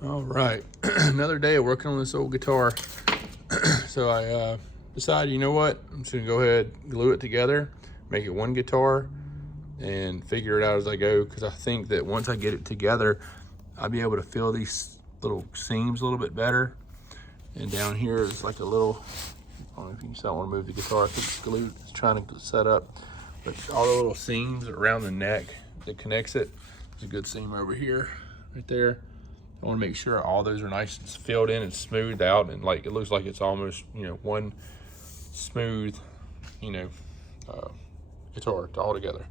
All right, another day of working on this old guitar. So I decided, you know what, I'm just gonna go ahead, glue it together, make it one guitar, and figure it out as I go, because I think that once I get it together, I'll be able to fill these little seams a little bit better. And down here is like a little, I don't know if you can want to move the guitar, I think it's glued, it's trying to set up. But all the little seams around the neck that connects it, there's a good seam over here, right there. I want to make sure all those are nice and filled in and smoothed out, and like it looks like it's almost, you know, one smooth, you know, guitar all together.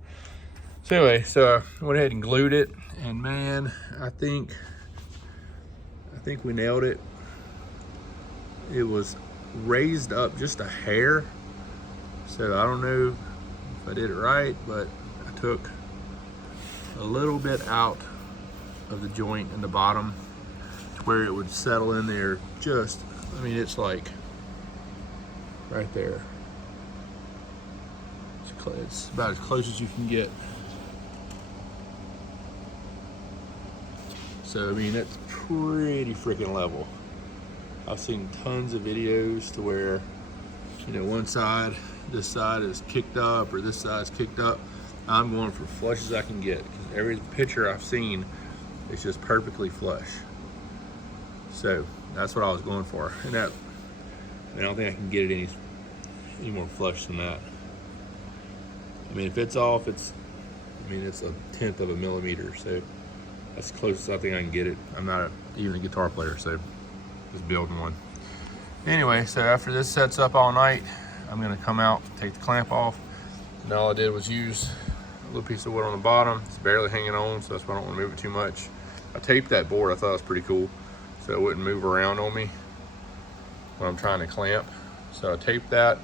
So anyway, so I went ahead and glued it, and man, I think we nailed it. It was raised up just a hair, so I don't know if I did it right, but I took a little bit out of the joint in the bottom to where it would settle in there. Just, I mean, it's like right there. It's about as close as you can get. So I mean, it's pretty freaking level. I've seen tons of videos to where, you know, one side, this side is kicked up or this side's kicked up. I'm going for flush as I can get, because every picture I've seen, it's just perfectly flush. So that's what I was going for. And that, I don't think I can get it any more flush than that. I mean, if it's off, it's a 1/10 of a millimeter. So that's the closest I think I can get it. I'm not even a guitar player, so just building one. Anyway, so after this sets up all night, I'm gonna come out, take the clamp off. And all I did was use a little piece of wood on the bottom. It's barely hanging on, so that's why I don't want to move it too much. I taped that board. I thought it was pretty cool, so it wouldn't move around on me when I'm trying to clamp. So I taped that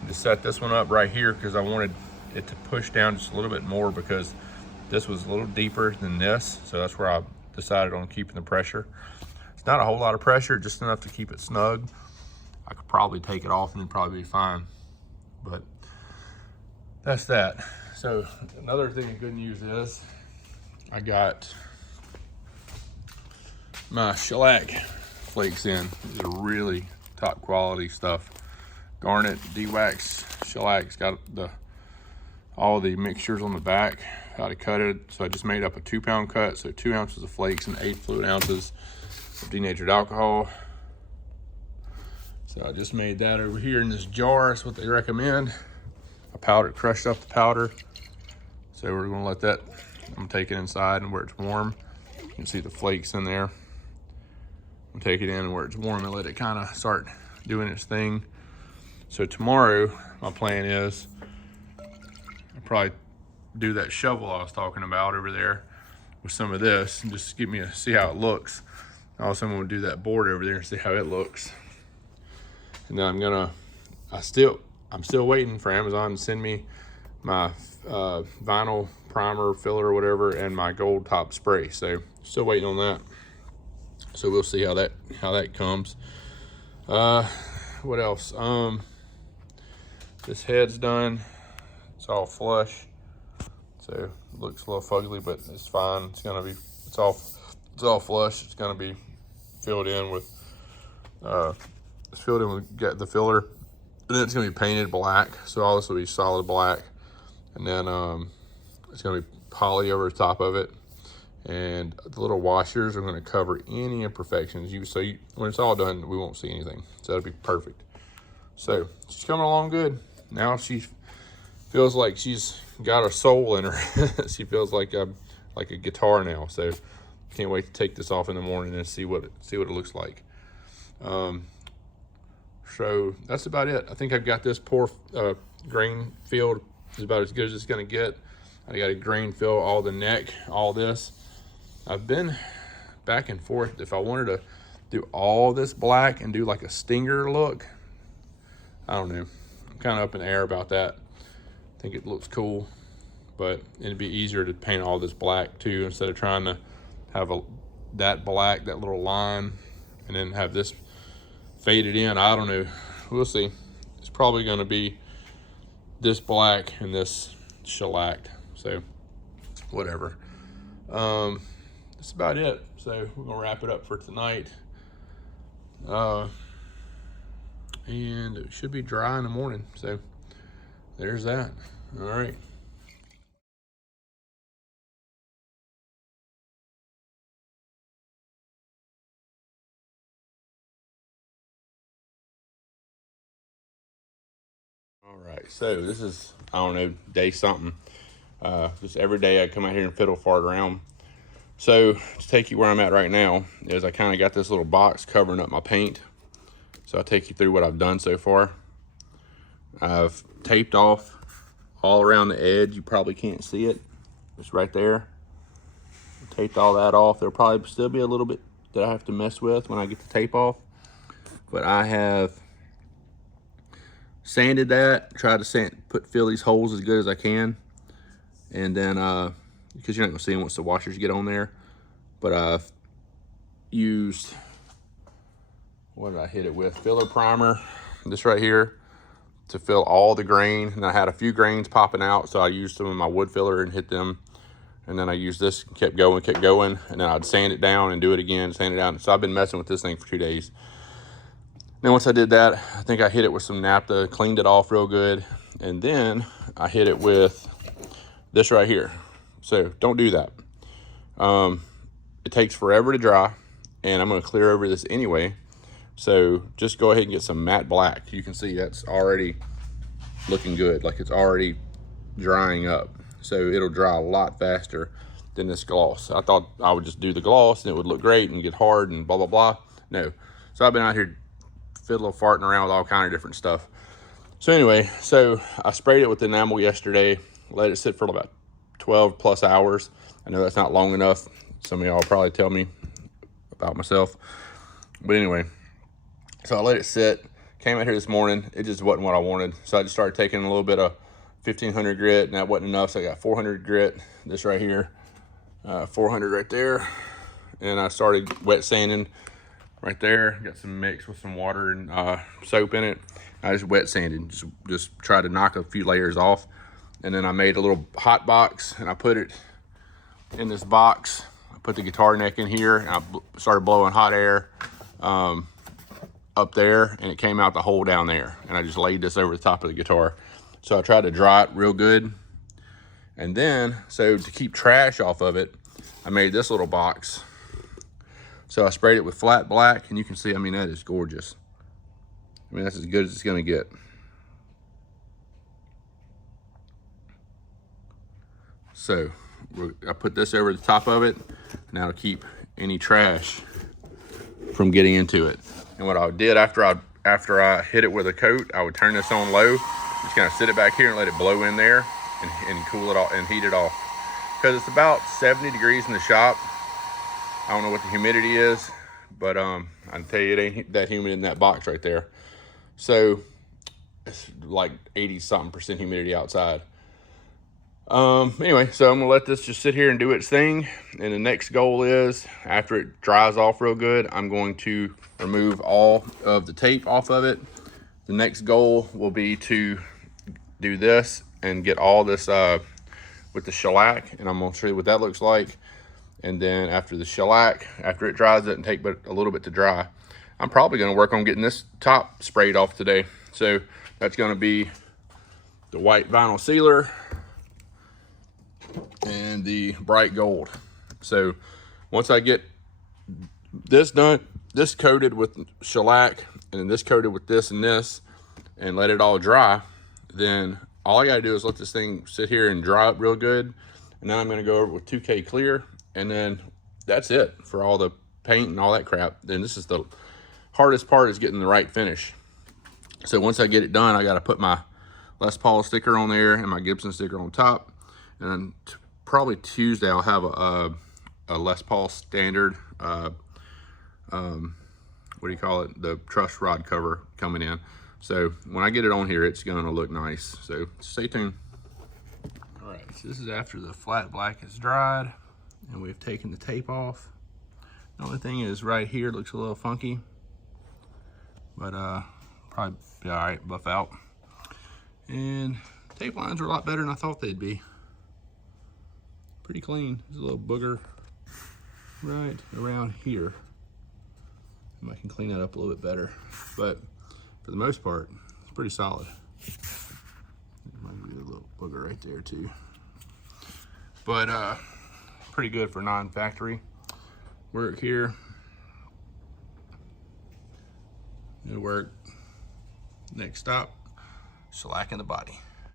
and just set this one up right here, because I wanted it to push down just a little bit more, because this was a little deeper than this. So that's where I decided on keeping the pressure. It's not a whole lot of pressure, just enough to keep it snug. I could probably take it off and then probably be fine, but that's that. So another thing of good news is I got my shellac flakes in. These are really top quality stuff. Garnet, D-wax, shellac's got all the mixtures on the back, how to cut it. So I just made up a 2-pound cut, so 2 ounces of flakes and 8 fluid ounces of denatured alcohol. So I just made that over here in this jar. That's what they recommend. I crushed up the powder. So we're gonna let that, I'm gonna take it inside and where it's warm. You can see the flakes in there. I'm take it in where it's warm and let it kind of start doing its thing. So tomorrow, my plan is I'll probably do that shovel I was talking about over there with some of this, and just see how it looks. Also, I'm gonna do that board over there and see how it looks. And then I'm still waiting for Amazon to send me my vinyl primer, filler, or whatever, and my gold top spray. So still waiting on that. So we'll see how that comes. What else? This head's done. It's all flush. So it looks a little fugly, but it's fine. It's all flush. It's gonna be filled in with the filler, and then it's gonna be painted black. So all this will be solid black, and then it's gonna be poly over the top of it, and the little washers are gonna cover any imperfections. When it's all done, we won't see anything. So that'll be perfect. So she's coming along good. Now she feels like she's got her soul in her. She feels like a guitar now. So can't wait to take this off in the morning and see what it looks like. So that's about it. I think I've got this poor grain filled. Is about as good as it's gonna get. I got a grain fill all the neck, all this. I've been back and forth if I wanted to do all this black and do like a stinger look. I don't know. I'm kind of up in the air about that. I think it looks cool, but it'd be easier to paint all this black too, instead of trying to have that black, that little line, and then have this faded in. I don't know. We'll see. It's probably going to be this black and this shellac. So whatever. That's about it. So So we're gonna wrap it up for tonight. And it should be dry in the morning. So there's that. All right. All right, so this is, I don't know, day something. Just every day I come out here and fiddle fart around. So to take you where I'm at right now is I kind of got this little box covering up my paint. So I'll take you through what I've done so far. I've taped off all around the edge. You probably can't see it. It's right there. Taped all that off. There'll probably still be a little bit that I have to mess with when I get the tape off. But I have sanded that, tried to fill these holes as good as I can. And then, because you're not gonna see them once the washers get on there. But I've used, what did I hit it with? Filler primer, this right here, to fill all the grain. And I had a few grains popping out, so I used some of my wood filler and hit them. And then I used this, kept going. And then I'd sand it down and do it again, sand it out. So I've been messing with this thing for 2 days. Then once I did that, I think I hit it with some naphtha, cleaned it off real good. And then I hit it with this right here. So don't do that. It takes forever to dry, and I'm gonna clear over this anyway. So just go ahead and get some matte black. You can see that's already looking good, like it's already drying up. So it'll dry a lot faster than this gloss. I thought I would just do the gloss and it would look great and get hard and blah, blah, blah. No. So I've been out here fiddling, farting around with all kind of different stuff. So anyway, so I sprayed it with enamel yesterday, let it sit for about 12 plus hours. I know that's not long enough. Some of y'all probably tell me about myself. But anyway, so I let it sit, came out here this morning. It just wasn't what I wanted. So I just started taking a little bit of 1500 grit, and that wasn't enough. So I got 400 grit, this right here, 400 right there. And I started wet sanding right there. Got some mix with some water and soap in it. I just wet sanded, just tried to knock a few layers off. And then I made a little hot box and I put it in this box. I put the guitar neck in here and I started blowing hot air up there, and it came out the hole down there. And I just laid this over the top of the guitar. So I tried to dry it real good. And then, so to keep trash off of it, I made this little box. So I sprayed it with flat black, and you can see, I mean, that is gorgeous. I mean, that's as good as it's gonna get. So I put this over the top of it, and that'll keep any trash from getting into it. And what I did after I hit it with a coat, I would turn this on low, just kind of sit it back here and let it blow in there and cool it off and heat it off. Because it's about 70 degrees in the shop. I don't know what the humidity is, but I can tell you it ain't that humid in that box right there. So it's like 80-something% humidity outside. Anyway, so I'm gonna let this just sit here and do its thing. And the next goal is, after it dries off real good, I'm going to remove all of the tape off of it. The next goal will be to do this and get all this with the shellac, and I'm gonna show you what that looks like. And then after the shellac, after it dries, it and take but a little bit to dry, I'm probably gonna work on getting this top sprayed off today. So that's gonna be the white vinyl sealer and the bright gold. So once I get this done, this coated with shellac, and then this coated with this and this, and let it all dry, then all I gotta do is let this thing sit here and dry up real good. And then I'm gonna go over with 2K clear, and then that's it for all the paint and all that crap. Then this is the hardest part, is getting the right finish. So once I get it done, I gotta put my Les Paul sticker on there and my Gibson sticker on top. And then probably Tuesday I'll have a Les Paul standard, what do you call it? The truss rod cover coming in. So when I get it on here, it's gonna look nice. So stay tuned. All right, so this is after the flat black is dried and we've taken the tape off. The only thing is right here looks a little funky, but probably be all right, buff out. And tape lines are a lot better than I thought they'd be. Pretty clean. There's a little right around here. I can clean that up a little bit better, but for the most part, it's pretty solid. Might be a little booger right there too, but pretty good for non-factory work here. Good work. Next stop, shellacking the body.